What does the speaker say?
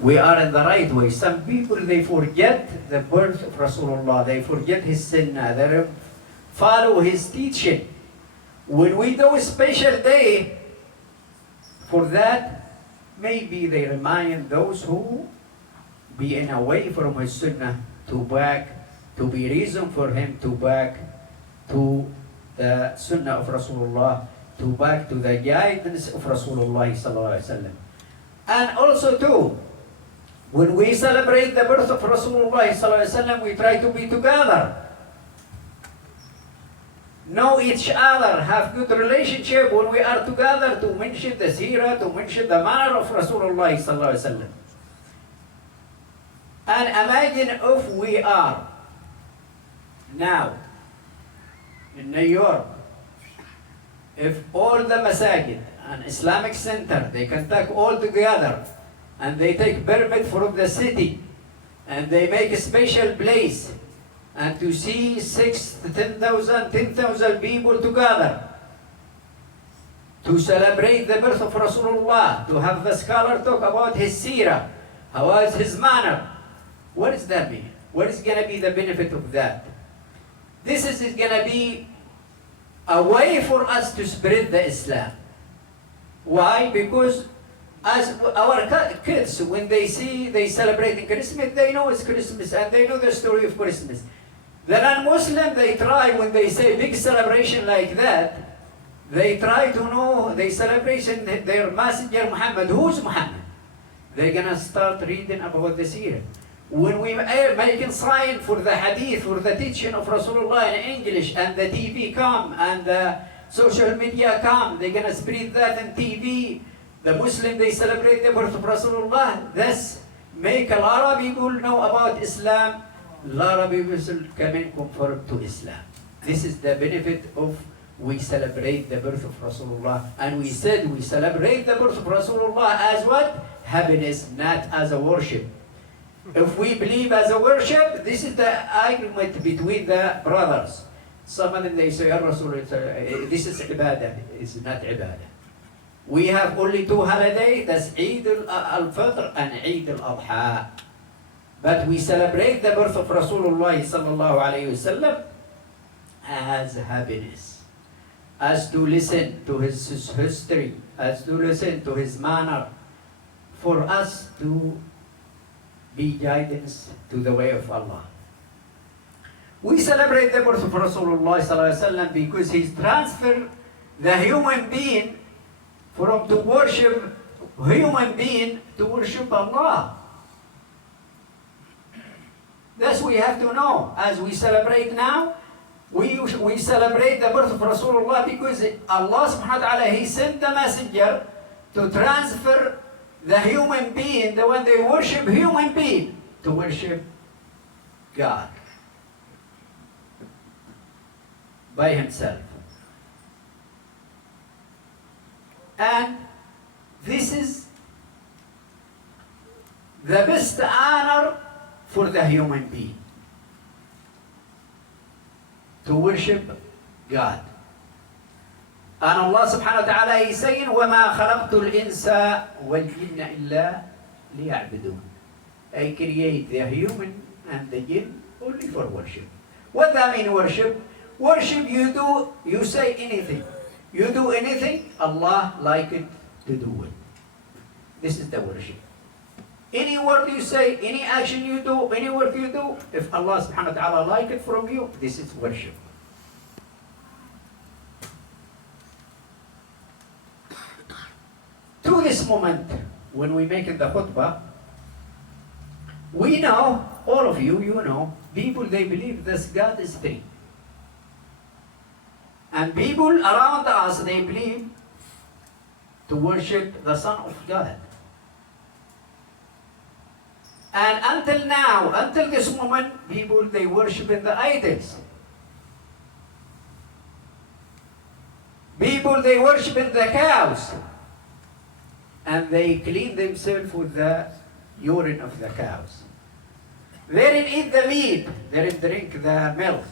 we are in the right way. Some people, they forget the birth of Rasulullah. They forget his sunnah. They don't follow his teaching. When we do a special day for that, maybe they remind those who being away from his sunnah to back, to be reason for him to back to the sunnah of Rasulullah, to back to the guidance of Rasulullah sallallahu alaihi wasallam. And also too, when we celebrate the birth of Rasulullah sallallahu alaihi wasallam, we try to be together, know each other, have good relationship when we are together, to mention the seerah, to mention the manner of Rasulullah sallallahu alaihi wasallam. And imagine if we are now in New York, if all the masajid and Islamic center, they contact all together and they take permit from the city and they make a special place and to see 6,000 to 10,000 people together to celebrate the birth of Rasulullah, to have the scholar talk about his seerah, how was his manner. What does that mean? What is going to be the benefit of that? This is going to be a way for us to spread the Islam. Why? Because as our kids, when they see they celebrating Christmas, they know it's Christmas and they know the story of Christmas. The non-Muslim, they try, when they say big celebration like that, they try to know they celebration their messenger Muhammad. Who's Muhammad? They're gonna start reading about the seerah. When we make a sign for the hadith, for the teaching of Rasulullah in English, and the TV come, and the social media come, they're gonna spread that in TV. The Muslim, they celebrate the birth of Rasulullah. This make a lot of people know about Islam. A lot of people come and convert to Islam. This is the benefit of we celebrate the birth of Rasulullah. And we said we celebrate the birth of Rasulullah as what? Happiness, not as a worship. If we believe as a worship, this is the argument between the brothers. Some of them, they say, Ya Rasul, this is ibadah. It's not ibadah. We have only two holidays, that's Eid al-Fitr and Eid al-Adha. But we celebrate the birth of Rasulullah sallallahu alayhi wasallam as happiness, as to listen to his history, as to listen to his manner, for us to be guidance to the way of Allah. We celebrate the birth of Rasulullah sallallahu alaihi wasallam because he's transferred the human being from to worship human being to worship Allah. That's what we have to know. As we celebrate now, we celebrate the birth of Rasulullah because Allah subhanahu wa ta'ala, he sent the messenger to transfer the human being, the one they worship human being, to worship God by himself. And this is the best honor for the human being, to worship God. And Allah subhanahu wa ta'ala is saying, وَمَا خَلَقْتُ الْإِنسَ وَالْجِنَّ إِلَّا لِيَعْبُدُونَ. I create the human and the jinn only for worship. What that mean, worship? Worship, you say anything. You do anything, Allah like it to do it. This is the worship. Any word you say, any action you do, any work you do, if Allah subhanahu wa ta'ala like it from you, this is worship. To this moment, when we make the khutbah, we know, all of you, you know, people, they believe this God is three. And people around us, they believe to worship the Son of God. And until now, until this moment, people, they worship in the idols. People, they worship in the cows. And they clean themselves with the urine of the cows. They didn't eat the meat, they didn't drink the milk.